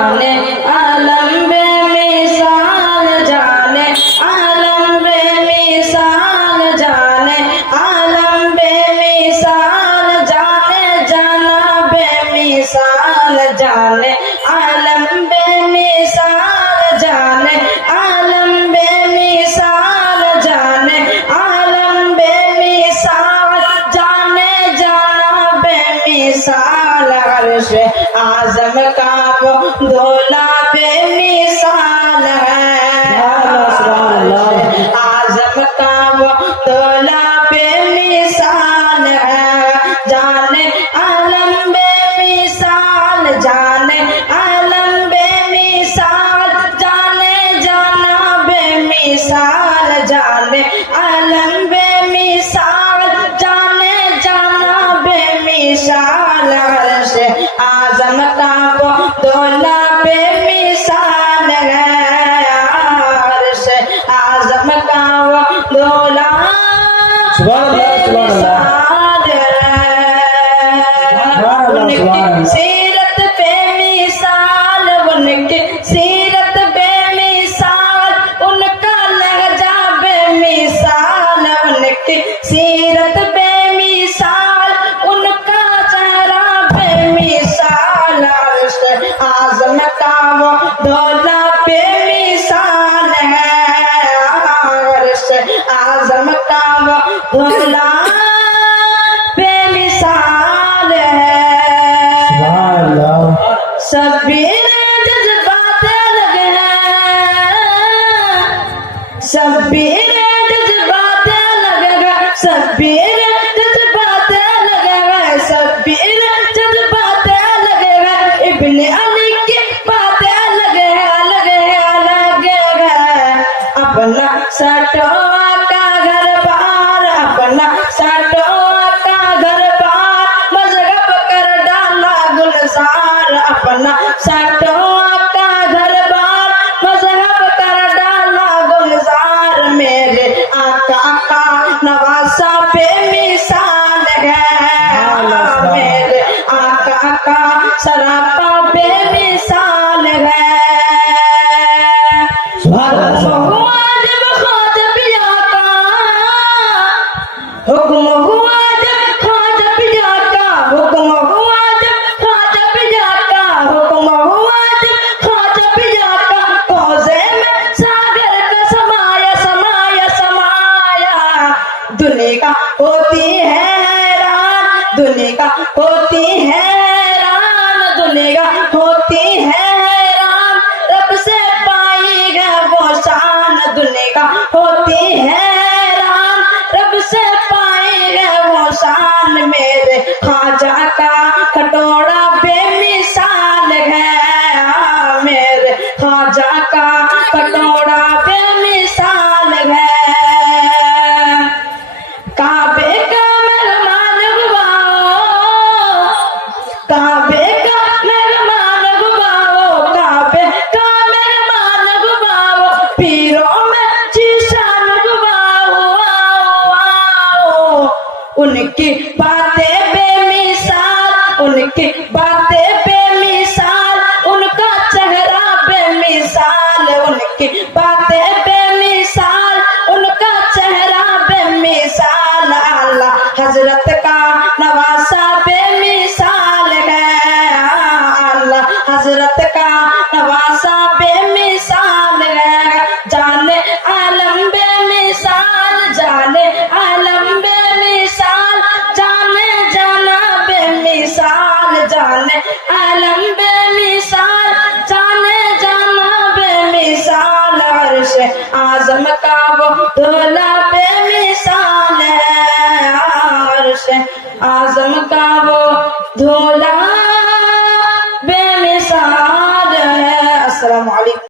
जाने आलम बेमिसाल, जाने आलम बेमिसाल, जाने आलम बेमिसाल, जाने जाना बेमिसाल, जाने आलम बेमिसाल, जाने आलम बेमिसाल, जाने आलम बेमिसाल, जाने जाना बेमिसाल। अर्श आज़म का वो धोला बेमिसाल है, आज़म का वो धोला बेमिसाल है, जाने आलम बेमिसाल, जाने आलम बेमिसाल, जाने जाना बेमिसाल, जाने आलम बेमिसाल, जाने जाना बेमिसाल। अर्श आज़म का वो धोला बेमिसाल है, अर्श आज़म का वो धोला बेमिसाल है। उनकी सीरत बेमिसाल, उनकी सीरत बेमिसाल, उनका लहजा बेमिसाल, उनकी सीरत बेमिसाल, उनका चेहरा बेमिसाल। अर्श आज़म का वो धोला बेमिसाल है, अर्श आज़म का वो धोला बेमिसाल है। शब्बीर जज्बात अलग है, शब्बीर जज्बात अलग है, शब्बीर जज्बात अलग है, शब्बीर जज्बात अलग है। इब्ने अली की बात अलग है, अलग है, अलग है। अपना सटोआ का घर बार, अपना सटोआ का घर बार, मजहब कर डाला गुलजार, अपना सटोआ का घर बार, मजहब कर डाला गुलजार। मेरे आका का नवासा बेमिसाल है, मेरे आका का सरापा बेमिसाल है। हुक्म हुआ जब ख्वाजा का, हुक्म हुआ जब ख्वाजा का, हुक्म हुआ जब ख्वाजा का, हुक्म हुआ जब ख्वाजा का। कोज़े में सागर का समाया, समाया, समाया। दुनिया होती है हैरान, दुनिया होती है हैरान, दुनिया होती है हैरान। रब से पाई है वो शान, दुनिया होती है हैरान, रब से पाई है वो शान। मेरे ख्वाजा का कटोरा बेमिसाल है, मेरे ख्वाजा का कटोरा बेमिसाल है। काबे का मेहमान हुआ, काबे का मेहमान हुआ, काबे का मेहमान हुआ, पीरों में जीशान हुआ। उनकी बातें बेमिसाल, उनकी बातें बेमिसाल, उनका चेहरा बेमिसाल, उनकी बातें बेमिसाल, उनका चेहरा बेमिसाल। अल्लाह हजरत का नवासा बेमिसाल है, अल्लाह हजरत का नवासा बेमिसाल है। जाने आलम बेमिसाल, जाने आलम बेमिसाल, जाने जाना बेमिसाल, जाने आलम बेमिसाल, जाने जाना बेमिसाल। अर्श आज़म का वो धोला बेमिसाल है, अर्श आज़म का वो धोला